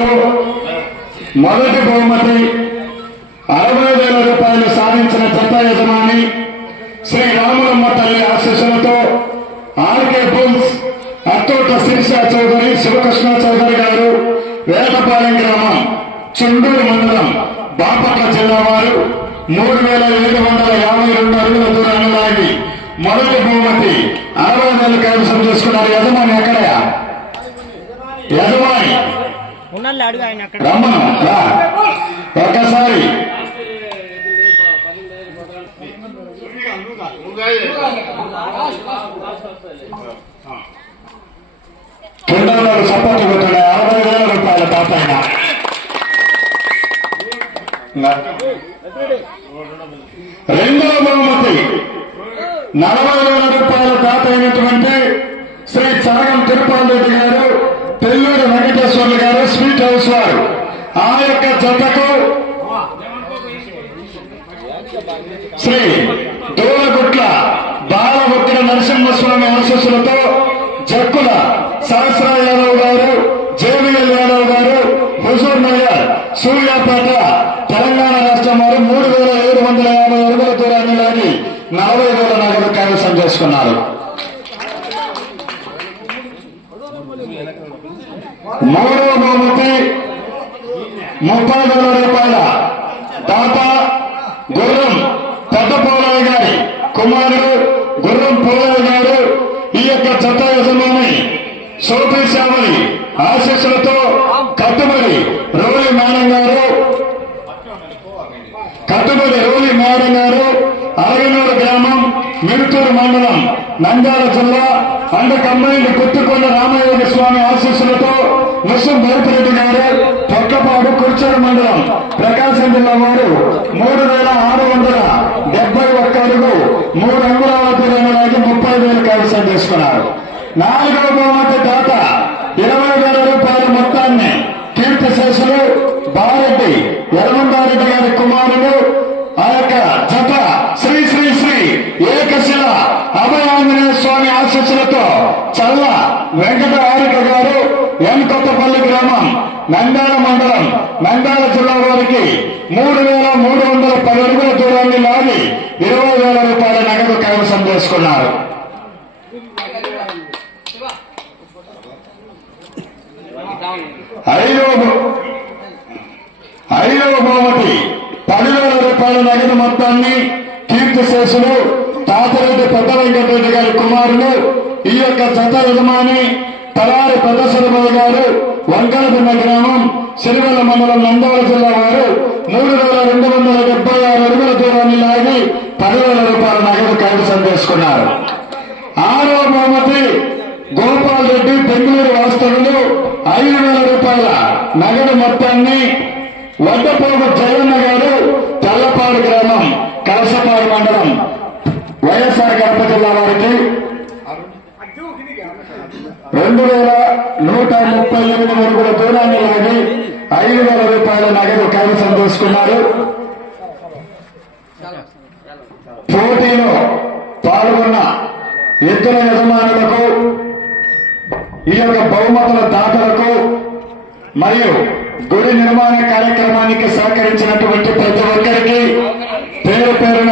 విభాగంలో మొదటి బహుమతి అరవై వేల రూపాయలు సాధించిన చెత్త యజమాని శ్రీ రాములమ్మ తల్లి ఆశీస్సులతో ఆర్కే బుల్స్ అత్తోట శిరీష చౌదరి శివకృష్ణ చౌదరి గారు వేటపాలెం గ్రామం చుండూరు మండలం బాపట్ల జిల్లా వారు మూడు వేల ఏడు వందల యాభై రెండు అడుగుల దూరంలో మొదటి బహుమతి అరవై వేలు కైవసం చేసుకున్నారు యజమాని ఎక్కడయా యజమాని ఉన్నాళ్ళు అడుగు ఆయన అక్కడ. ఒక్కసారి కింద సపోర్ట్ కొట్టాడు అరవై వేల రూపాయల తాపైన రెండవ బహుమతి. నలభై వేల రూపాయల తాత అయినటువంటి శ్రీ చరగం తిరుపతి రెడ్డి గారు తెల్లూరు వెంకటేశ్వర్లు గారు స్వీట్ హౌస్ వారు ఆ యొక్క జతకు శ్రీ దూలగుట్ల బాలభక్తుల నరసింహస్వామి ఆశస్సులతో జక్కుల సహస్ర యాదవ్ గారు జేవిఎల్ యాదవ్ గారు హుజూర్ నగర్ సూర్యాపేట తెలంగాణ రాష్ట్రం వారు మూడు వేల ఏడు వందల యాభై అడుగుల దూరాన్ని లాగి నలభై వేల నగదు కైవసం చేసుకున్నారు మూడవ బహుమతి ముప్పై వేల రూపాయల దాత గుర్రం పెద్ద గారి కుమారుడు గుర్రం పోలయ్య గారు ఈ యొక్క చట్ట యజమాని సోపి శ్యామలి ఆశీస్సులతో కట్టుబడి రోలి మేడం గారు. కట్టుబడి రోలి మేడం గారు అరగనూరు గ్రామం మిరుతూరు మండలం నంద్యాల జిల్లా అండ్ కంబైన్డ్ కుట్టుకొండ రామయోగి స్వామి ఆశీస్సులతో ముస్లిం భరతిరెడ్డి గారు పొక్కపాడు కుర్చూరు మండలం ప్రకాశం జిల్లా వారు మూడు వేల ఆరు వందల డెబ్బై ఒక్క అడుగు మూడు అంగుళాల దూరానికి ముప్పై వేలు కైవసం చేసుకున్నారు నాలుగవ బహుమతి దాత ఇరవై వేల రూపాయల మొత్తాన్ని కీర్తి శేషులు బారెడ్డి యలమందారెడ్డి గారి కుమారుడు ఆ యొక్క జత శ్రీ శ్రీ శ్రీ ఏకశిల అభయాంజనేయ స్వామి ఆశీస్సులతో చల్ల వెంకట ఆరిక గారు ఎన్ కొత్తపల్లి గ్రామం నంద్యాల మండలం నంద్యాల జిల్లా వారికి మూడు వేల మూడు వందల పది అడుగుల దూరాన్ని లాగి ఇరవై వేల రూపాయల నగదు కైవసం చేసుకున్నారు. ఐదవ ఐదవ బహుమతి పదివేల రూపాయల నగదు మొత్తాన్ని కీర్తి శేషులు తాతరెడ్డి పెద్ద వెంకటరెడ్డి గారి కుమారులు ఈ యొక్క జత యజమాని తలారి పెద్ద గారు వంకలపిన్న గ్రామం సిరివల్ల మండలం నంద్యాల జిల్లా వారు మూడు వేల రెండు వందల డెబ్బై ఆరు అడుగుల దూరాన్ని లాగి పదివేల రూపాయల నగదు కైవసం చేసుకున్నారు ఆరో బహుమతి గోపాల్ రెడ్డి బెంగళూరు వాస్తవులు ఐదు వేల రూపాయల నగదు మొత్తాన్ని వడ్డపోగు జగన్న గారు తెల్లపాడు గ్రామం కలసపాడు మండలం వైఎస్ఆర్ కడప జిల్లా వారికి రెండు వేల నూట ముప్పై ఎనిమిది అడుగుల దూరాన్ని లాగి ఐదు వేల రూపాయల నగదు కైవసం చేసుకున్నారు. పోటీలో పాల్గొన్న ఎత్తున యజమానులకు ఈ యొక్క బహుమతుల దాతలకు మరియు గుడి నిర్మాణ కార్యక్రమానికి సహకరించినటువంటి ప్రతి ఒక్కరికి పేరు పేరున